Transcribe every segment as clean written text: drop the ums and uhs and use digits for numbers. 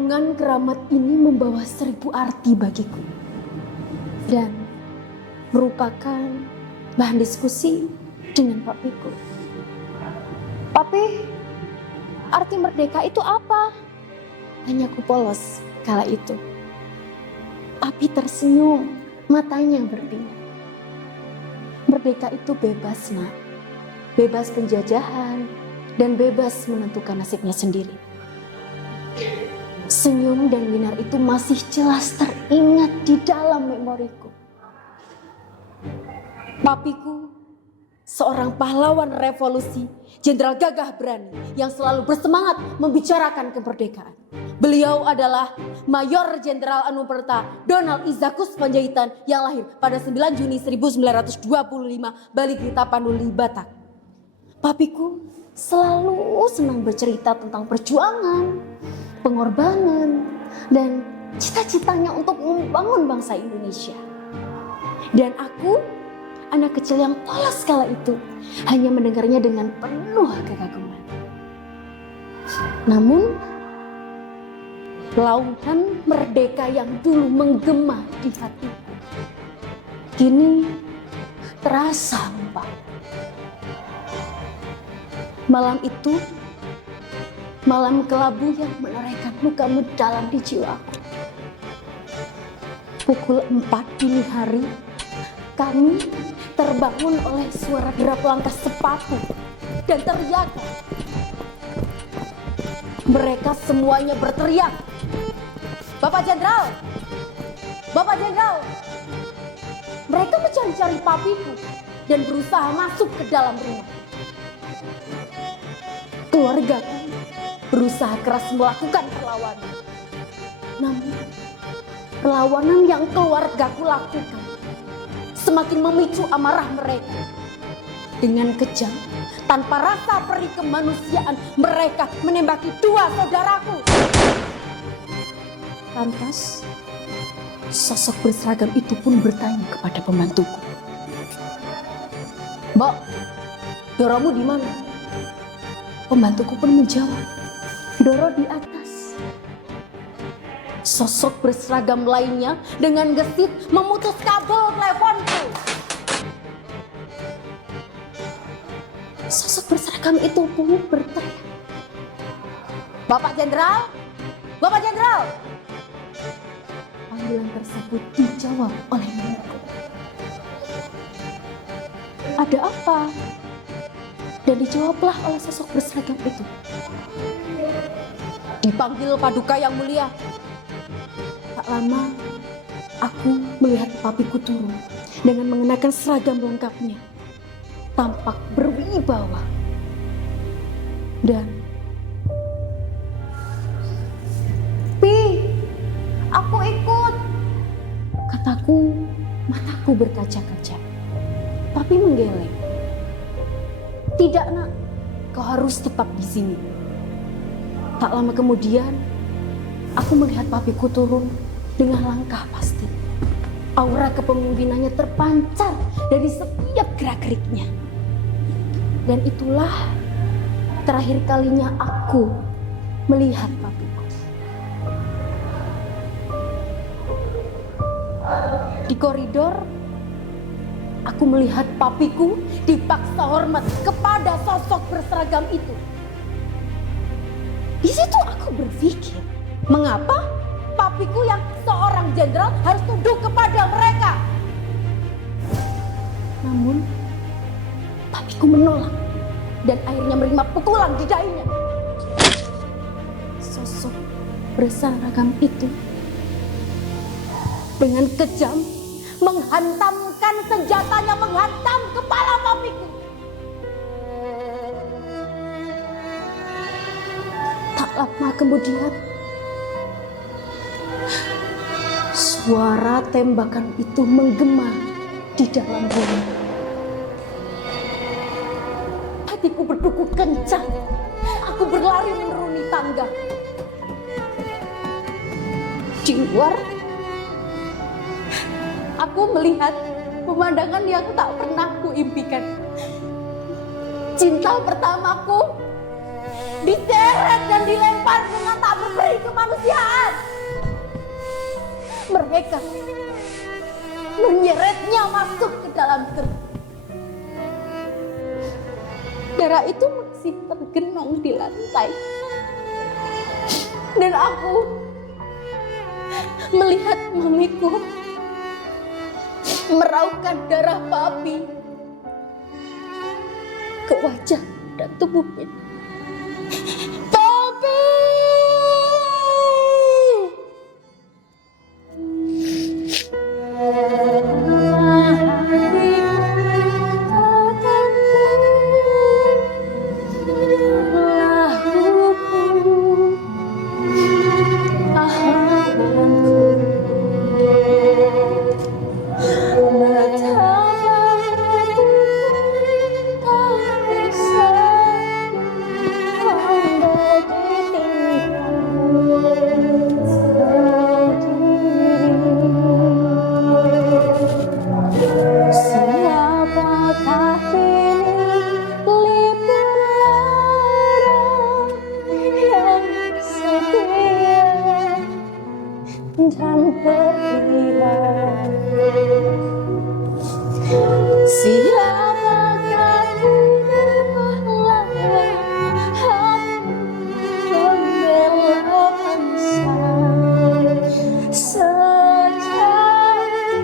Potongan keramat ini membawa 1000 arti bagiku dan merupakan bahan diskusi dengan papiku. Papi, arti merdeka itu apa? Tanyaku polos kala itu. Papi tersenyum, matanya berbinar. Merdeka itu bebas, nak. Bebas penjajahan dan bebas menentukan nasibnya sendiri. Senyum dan binar itu masih jelas teringat di dalam memoriku. Papiku seorang pahlawan revolusi, jenderal gagah berani yang selalu bersemangat membicarakan kemerdekaan. Beliau adalah Mayor Jenderal Anumerta Donald Izakus Panjaitan yang lahir pada 9 Juni 1925 Balik di Tapanuli, Batak. Papiku selalu senang bercerita tentang perjuangan, pengorbanan, dan cita-citanya untuk membangun bangsa Indonesia. Dan aku, anak kecil yang polos kala itu, hanya mendengarnya dengan penuh kekaguman. Namun, lautan merdeka yang dulu menggema di hatiku, kini terasa hampa. Malam itu, malam kelabu yang menorehkan luka mendalam di jiwaku. Pukul 4 dini hari, kami terbangun oleh suara derap langkah sepatu dan teriakan. Mereka semuanya berteriak, "Bapak Jenderal! Bapak Jenderal!" Mereka mencari-cari papiku dan berusaha masuk ke dalam rumah. Keluargaku berusaha keras melakukan perlawanan. Namun, perlawanan yang keluargaku lakukan semakin memicu amarah mereka. Dengan kejam, tanpa rasa perih kemanusiaan, mereka menembaki 2 saudaraku. Lantas, sosok berseragam itu pun bertanya kepada pembantuku, "Mbak, Doromu di mana?" Pembantuku pun menjawab, "Doro di atas." Sosok berseragam lainnya dengan gesit memutus kabel teleponku. Sosok berseragam itu pun bertanya, "Bapak Jenderal? Bapak Jenderal!" Panggilan tersebut dijawab oleh mereka. "Ada apa?" Dan dijawablah oleh sosok berseragam itu, "Dipanggil Paduka yang mulia." Tak lama, aku melihat papiku turun dengan mengenakan seragam lengkapnya, tampak berwibawa. Dan, "Pi, aku ikut," kataku, mataku berkaca-kaca. Papi menggeleng, "Tidak, nak, kau harus tetap di sini." Tak lama kemudian, aku melihat papiku turun dengan langkah pasti. Aura kepemimpinannya terpancar dari setiap gerak-geriknya. Dan itulah terakhir kalinya aku melihat papiku. Di koridor, aku melihat papiku dipaksa hormat kepada sosok berseragam itu. Di situ aku berpikir, mengapa papiku yang seorang jenderal harus tunduk kepada mereka? Namun, papiku menolak dan akhirnya menerima pukulan di dahinya. Sosok berseragam itu dengan kejam menghantamkan senjatanya, menghantam kepala papiku. Tak lama kemudian, suara tembakan itu menggema di dalam rumah. Hatiku berdegup kencang. Aku berlari menuruni tangga. Di luar, aku melihat pemandangan yang tak pernah kuimpikan. Cinta pertamaku diseret dan dilempar dengan tak berperi kemanusiaan. Mereka menyeretnya masuk ke dalam keruh. Darah itu masih tergenang di lantai. Dan aku melihat mamiku meraukan darah babi ke wajah dan tubuhnya. Papi! Dan berhilang. Siapakah ini pahlawan pembela bangsa sejati,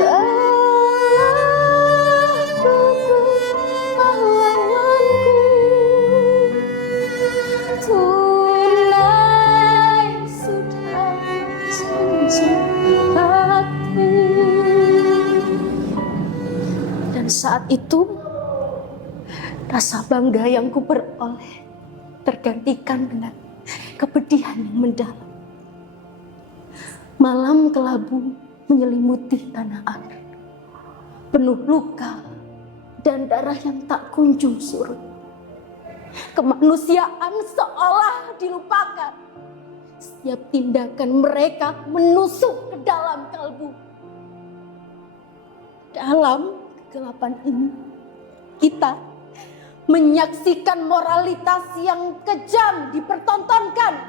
telah gugur pahlawanku. Dan saat itu rasa bangga yang kuperoleh tergantikan dengan kepedihan yang mendalam. Malam kelabu menyelimuti tanah air, penuh luka dan darah yang tak kunjung surut. Kemanusiaan seolah dilupakan. Setiap tindakan mereka menusuk ke dalam kalbu. Dalam kegelapan ini, kita menyaksikan moralitas yang kejam dipertontonkan.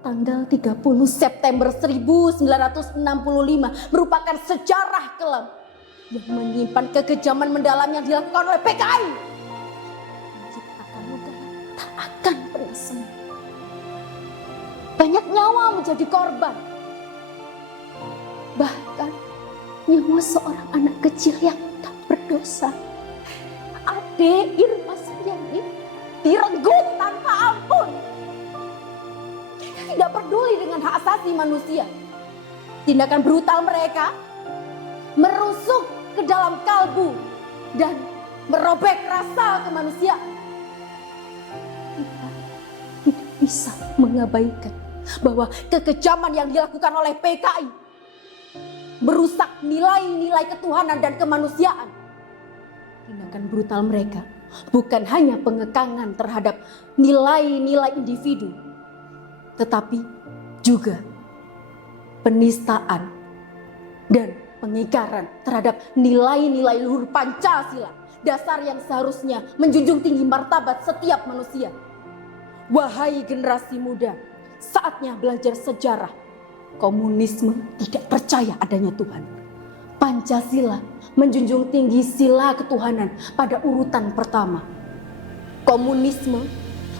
Tanggal 30 September 1965 merupakan sejarah kelam yang menyimpan kekejaman mendalam yang dilakukan oleh PKI. Menciptakan luka tak akan pernah sembuh. Banyak nyawa menjadi korban. Bahkan nyawa seorang anak kecil yang tak berdosa. Ade Irma Suryani direnggut tanpa ampun. Tidak peduli dengan hak asasi manusia. Tindakan brutal mereka merusuk ke dalam kalbu dan merobek rasa kemanusiaan. Kita tidak bisa mengabaikan bahwa kekejaman yang dilakukan oleh PKI merusak nilai-nilai ketuhanan dan kemanusiaan. Tindakan brutal mereka bukan hanya pengekangan terhadap nilai-nilai individu, tetapi juga penistaan dan pengingkaran terhadap nilai-nilai luhur Pancasila, dasar yang seharusnya menjunjung tinggi martabat setiap manusia. Wahai generasi muda, saatnya belajar sejarah. Komunisme tidak percaya adanya Tuhan. Pancasila menjunjung tinggi sila ketuhanan pada urutan pertama. Komunisme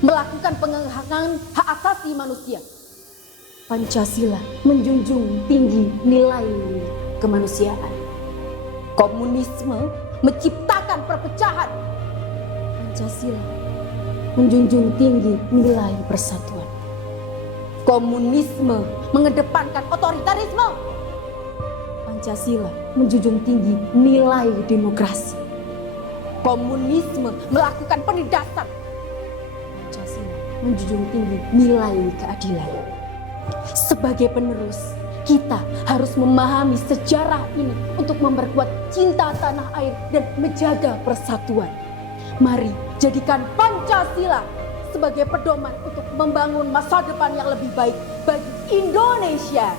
melakukan penghadangan hak asasi manusia. Pancasila menjunjung tinggi nilai kemanusiaan. Komunisme menciptakan perpecahan. Pancasila menjunjung tinggi nilai persatuan. Komunisme mengedepankan otoritarisme. Pancasila menjunjung tinggi nilai demokrasi. Komunisme melakukan penindasan. Pancasila menjunjung tinggi nilai keadilan. Sebagai penerus, kita harus memahami sejarah ini untuk memperkuat cinta tanah air dan menjaga persatuan. Mari jadikan Pancasila sebagai pedoman untuk membangun masa depan yang lebih baik bagi Indonesia.